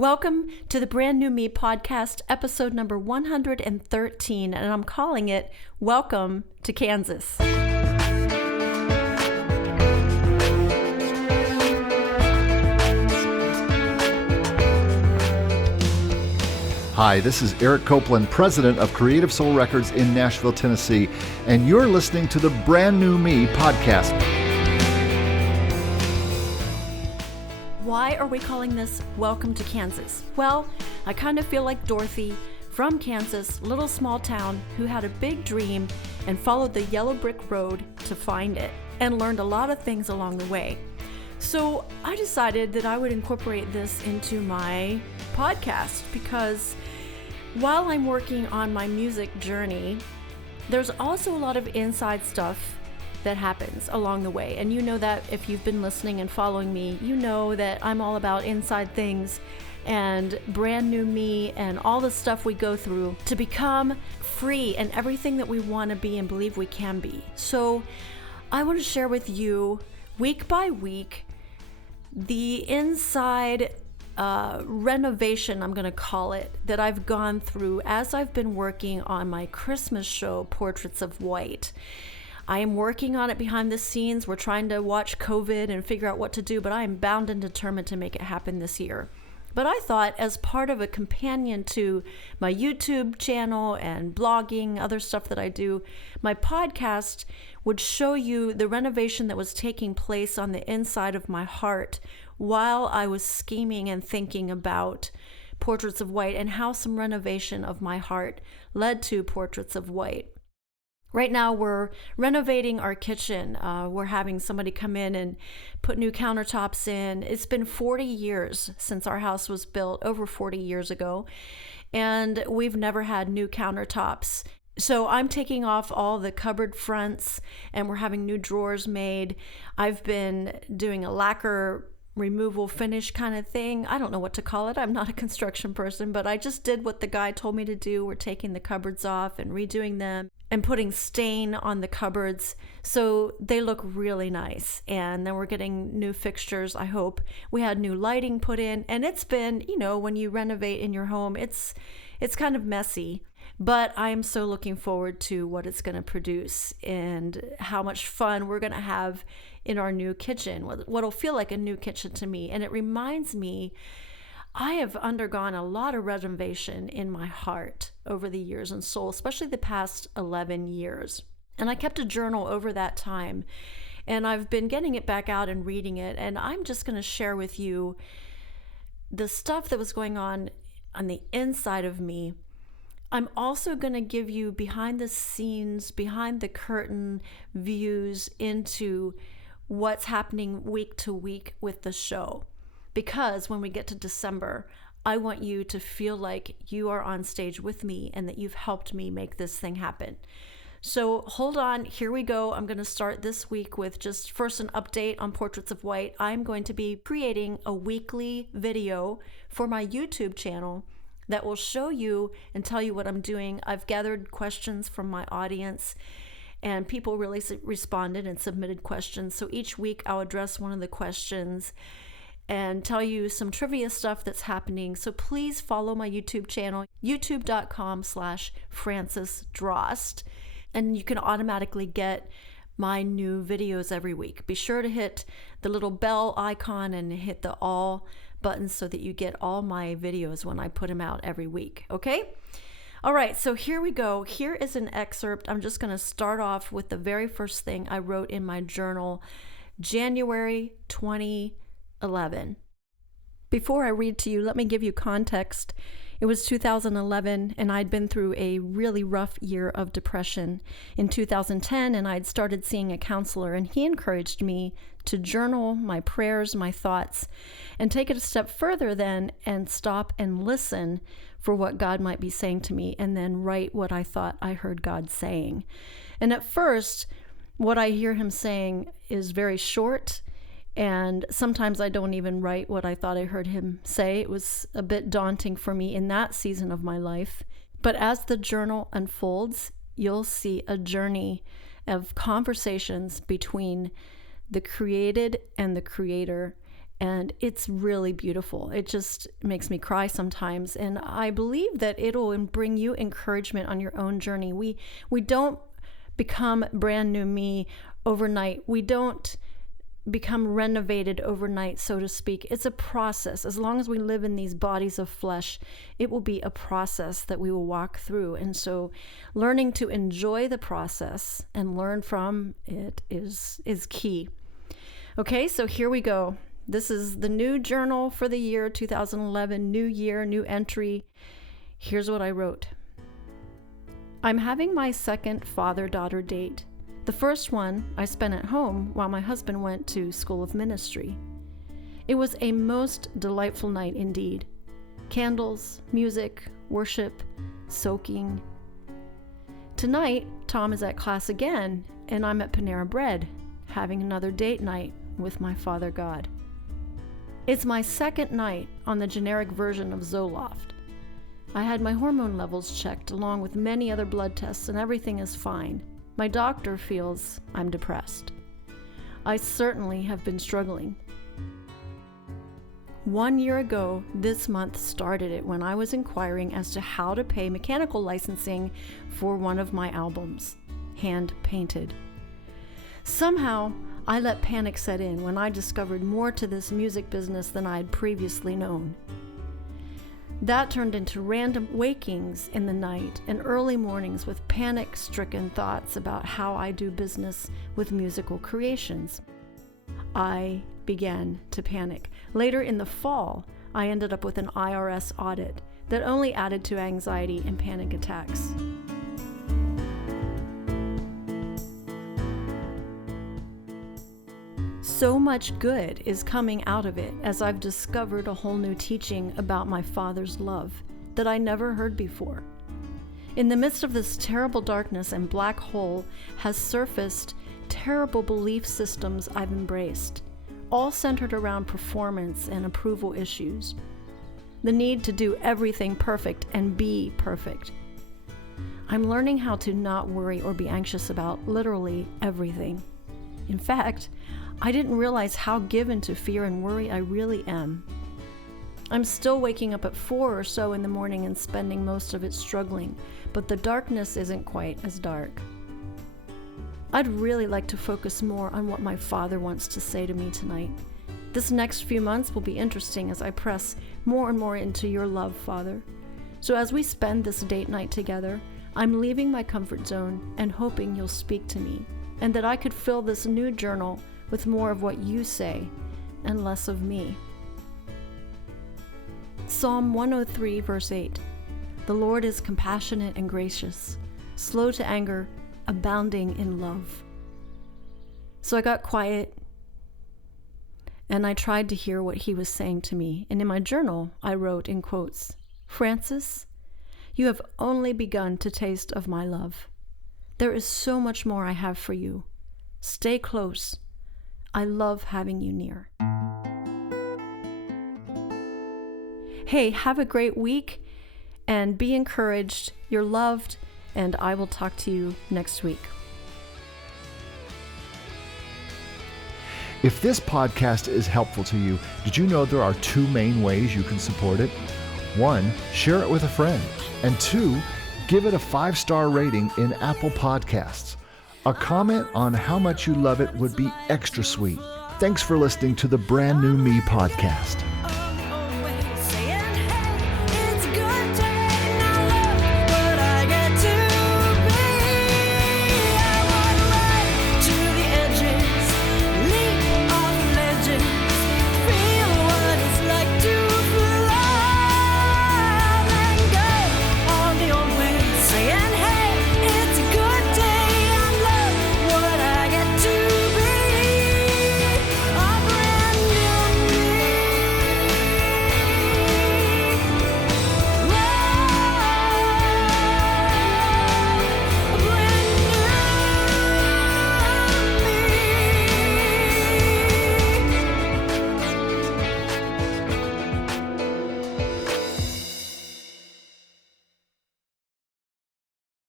Welcome to the Brand New Me podcast, episode number 113, and I'm calling it Welcome to Kansas. Hi, this is Eric Copeland, president of Creative Soul Records in Nashville, Tennessee, and you're listening to the Brand New Me podcast. Why are we calling this Welcome to Kansas? Well, I kind of feel like Dorothy from Kansas, little small town, who had a big dream and followed the yellow brick road to find it and learned a lot of things along the way. So I decided that I would incorporate this into my podcast because while I'm working on my music journey, there's also a lot of inside stuff that happens along the way. And you know that if you've been listening and following me, you know that I'm all about inside things and brand new me and all the stuff we go through to become free and everything that we want to be and believe we can be. So I want to share with you week by week the inside renovation, I'm going to call it, that I've gone through as I've been working on my Christmas show, Portraits of White. I am working on it behind the scenes. We're trying to watch COVID and figure out what to do, but I am bound and determined to make it happen this year. But I thought, as part of a companion to my YouTube channel and blogging, other stuff that I do, my podcast would show you the renovation that was taking place on the inside of my heart while I was scheming and thinking about Portraits of White and how some renovation of my heart led to Portraits of White. Right now, we're renovating our kitchen. We're having somebody come in and put new countertops in. It's been 40 years since our house was built, over 40 years ago, and we've never had new countertops. So I'm taking off all the cupboard fronts, and we're having new drawers made. I've been doing a lacquer removal finish kind of thing. I don't know what to call it. I'm not a construction person, but I just did what the guy told me to do. We're taking the cupboards off and redoing them and putting stain on the cupboards so they look really nice. And then we're getting new fixtures, I hope. We had new lighting put in, and it's been, when you renovate in your home, it's kind of messy. But I'm so looking forward to what it's going to produce and how much fun we're going to have in our new kitchen, what'll feel like a new kitchen to me. And it reminds me, I have undergone a lot of renovation in my heart over the years and soul, especially the past 11 years. And I kept a journal over that time. And I've been getting it back out and reading it. And I'm just going to share with you the stuff that was going on the inside of me. I'm also going to give you behind the scenes, behind the curtain views into what's happening week to week with the show. Because when we get to December, I want you to feel like you are on stage with me and that you've helped me make this thing happen. So hold on, here we go. I'm going to start this week with just first an update on Portraits of White. I'm going to be creating a weekly video for my YouTube channel that will show you and tell you what I'm doing. I've gathered questions from my audience, and people really responded and submitted questions. So each week I'll address one of the questions and tell you some trivia stuff that's happening. So please follow my YouTube channel, youtube.com/Frances Drost, and you can automatically get my new videos every week. Be sure to hit the little bell icon and hit the all button so that you get all my videos when I put them out every week, okay? All right, so here we go. Here is an excerpt. I'm just going to start off with the very first thing I wrote in my journal, January 2011. Before I read to you, let me give you context. It was 2011, and I'd been through a really rough year of depression in 2010, and I'd started seeing a counselor, and he encouraged me to journal my prayers, my thoughts, and take it a step further then and stop and listen for what God might be saying to me, and then write what I thought I heard God saying. And at first, what I hear him saying is very short, and sometimes I don't even write what I thought I heard him say. It was a bit daunting for me in that season of my life. But as the journal unfolds, you'll see a journey of conversations between the created and the creator, And it's really beautiful. It just makes me cry sometimes. And I believe that it'll bring you encouragement on your own journey. We don't become brand new me overnight. We don't become renovated overnight, so to speak. It's a process. As long as we live in these bodies of flesh, it will be a process that we will walk through. And so learning to enjoy the process and learn from it is key. Okay, so here we go. This is the new journal for the year 2011, new year, new entry. Here's what I wrote. I'm having my second father-daughter date. The first one I spent at home while my husband went to School of Ministry. It was a most delightful night indeed. Candles, music, worship, soaking. Tonight, Tom is at class again, and I'm at Panera Bread, having another date night with my Father God. It's my second night on the generic version of Zoloft. I had my hormone levels checked along with many other blood tests, and everything is fine. My doctor feels I'm depressed. I certainly have been struggling. 1 year ago, this month started it when I was inquiring as to how to pay mechanical licensing for one of my albums, hand painted. Somehow, I let panic set in when I discovered more to this music business than I had previously known. That turned into random wakings in the night and early mornings with panic-stricken thoughts about how I do business with musical creations. I began to panic. Later in the fall, I ended up with an IRS audit that only added to anxiety and panic attacks. So much good is coming out of it as I've discovered a whole new teaching about my Father's love that I never heard before. In the midst of this terrible darkness and black hole has surfaced terrible belief systems I've embraced, all centered around performance and approval issues. The need to do everything perfect and be perfect. I'm learning how to not worry or be anxious about literally everything. In fact, I didn't realize how given to fear and worry I really am. I'm still waking up at 4 or so in the morning and spending most of it struggling, but the darkness isn't quite as dark. I'd really like to focus more on what my Father wants to say to me tonight. This next few months will be interesting as I press more and more into your love, Father. So as we spend this date night together, I'm leaving my comfort zone and hoping you'll speak to me, and that I could fill this new journal with more of what you say and less of me. Psalm 103, verse 8. The Lord is compassionate and gracious, slow to anger, abounding in love. So I got quiet and I tried to hear what he was saying to me. And in my journal, I wrote in quotes, Francis, you have only begun to taste of my love. There is so much more I have for you. Stay close. I love having you near. Hey, have a great week and be encouraged. You're loved, and I will talk to you next week. If this podcast is helpful to you, did you know there are 2 main ways you can support it? 1, share it with a friend. And 2, give it a 5-star rating in Apple Podcasts. A comment on how much you love it would be extra sweet. Thanks for listening to the Brand New Me podcast.